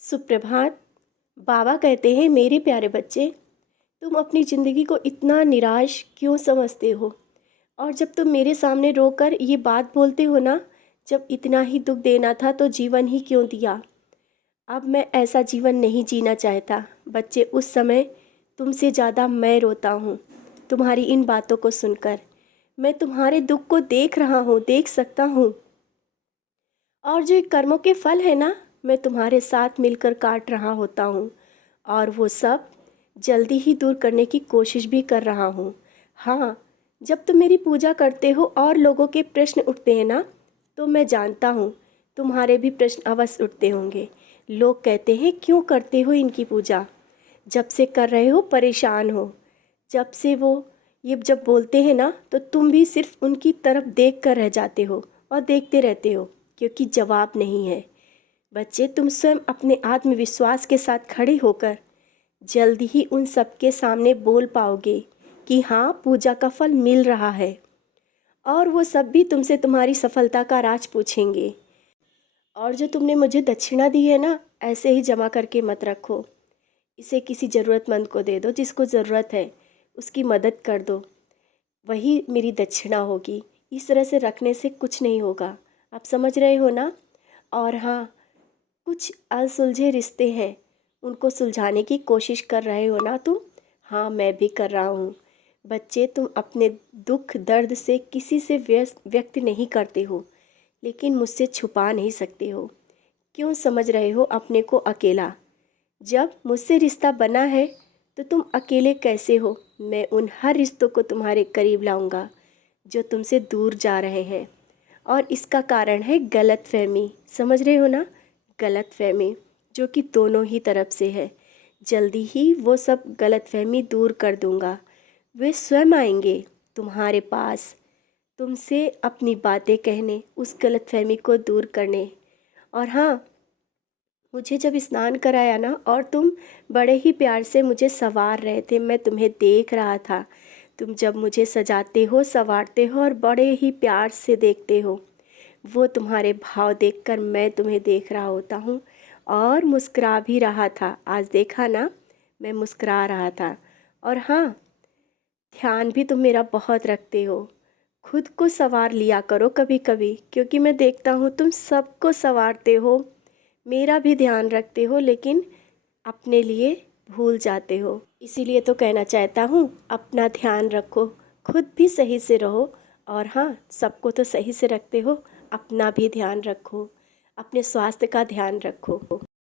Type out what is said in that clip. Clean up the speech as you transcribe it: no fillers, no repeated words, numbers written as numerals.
सुप्रभात। बाबा कहते हैं, मेरे प्यारे बच्चे, तुम अपनी ज़िंदगी को इतना निराश क्यों समझते हो? और जब तुम मेरे सामने रोकर ये बात बोलते हो ना, जब इतना ही दुख देना था तो जीवन ही क्यों दिया? अब मैं ऐसा जीवन नहीं जीना चाहता। बच्चे, उस समय तुमसे ज़्यादा मैं रोता हूँ तुम्हारी इन बातों को सुनकर। मैं तुम्हारे दुख को देख रहा हूँ, देख सकता हूँ। और जो ये कर्मों के फल है ना, मैं तुम्हारे साथ मिलकर काट रहा होता हूँ। और वो सब जल्दी ही दूर करने की कोशिश भी कर रहा हूँ। हाँ, जब तुम मेरी पूजा करते हो और लोगों के प्रश्न उठते हैं ना, तो मैं जानता हूँ तुम्हारे भी प्रश्न अवश्य उठते होंगे। लोग कहते हैं, क्यों करते हो इनकी पूजा? जब से कर रहे हो परेशान हो। जब से वो ये जब बोलते हैं ना, तो तुम भी सिर्फ उनकी तरफ देख कर रह जाते हो और देखते रहते हो, क्योंकि जवाब नहीं है। बच्चे, तुम स्वयं अपने आत्मविश्वास के साथ खड़े होकर जल्द ही उन सबके सामने बोल पाओगे कि हाँ, पूजा का फल मिल रहा है। और वो सब भी तुमसे तुम्हारी सफलता का राज पूछेंगे। और जो तुमने मुझे दक्षिणा दी है ना, ऐसे ही जमा करके मत रखो। इसे किसी ज़रूरतमंद को दे दो, जिसको ज़रूरत है उसकी मदद कर दो। वही मेरी दक्षिणा होगी। इस तरह से रखने से कुछ नहीं होगा। आप समझ रहे हो ना? और हाँ, कुछ असुलझे रिश्ते हैं, उनको सुलझाने की कोशिश कर रहे हो ना तुम? हाँ, मैं भी कर रहा हूँ। बच्चे, तुम अपने दुख दर्द से किसी से व्यक्त नहीं करते हो, लेकिन मुझसे छुपा नहीं सकते हो। क्यों समझ रहे हो अपने को अकेला? जब मुझसे रिश्ता बना है तो तुम अकेले कैसे हो? मैं उन हर रिश्तों को तुम्हारे करीब लाऊंगा जो तुमसे दूर जा रहे हैं। और इसका कारण है गलतफहमी। समझ रहे हो ना? गलतफहमी जो कि दोनों ही तरफ से है। जल्दी ही वो सब गलतफहमी दूर कर दूंगा। वे स्वयं आएंगे तुम्हारे पास, तुमसे अपनी बातें कहने, उस गलतफहमी को दूर करने। और हाँ, मुझे जब स्नान कराया ना, और तुम बड़े ही प्यार से मुझे संवार रहे थे, मैं तुम्हें देख रहा था। तुम जब मुझे सजाते हो, संवारते हो और बड़े ही प्यार से देखते हो, वो तुम्हारे भाव देखकर मैं तुम्हें देख रहा होता हूँ और मुस्कुरा भी रहा था। आज देखा ना, मैं मुस्कुरा रहा था। और हाँ, ध्यान भी तुम मेरा बहुत रखते हो। खुद को संवार लिया करो कभी कभी, क्योंकि मैं देखता हूँ तुम सबको संवारते हो, मेरा भी ध्यान रखते हो, लेकिन अपने लिए भूल जाते हो। इसीलिए तो कहना चाहता हूँ, अपना ध्यान रखो, खुद भी सही से रहो। और हाँ, सबको तो सही से रखते हो, अपना भी ध्यान रखो, अपने स्वास्थ्य का ध्यान रखो।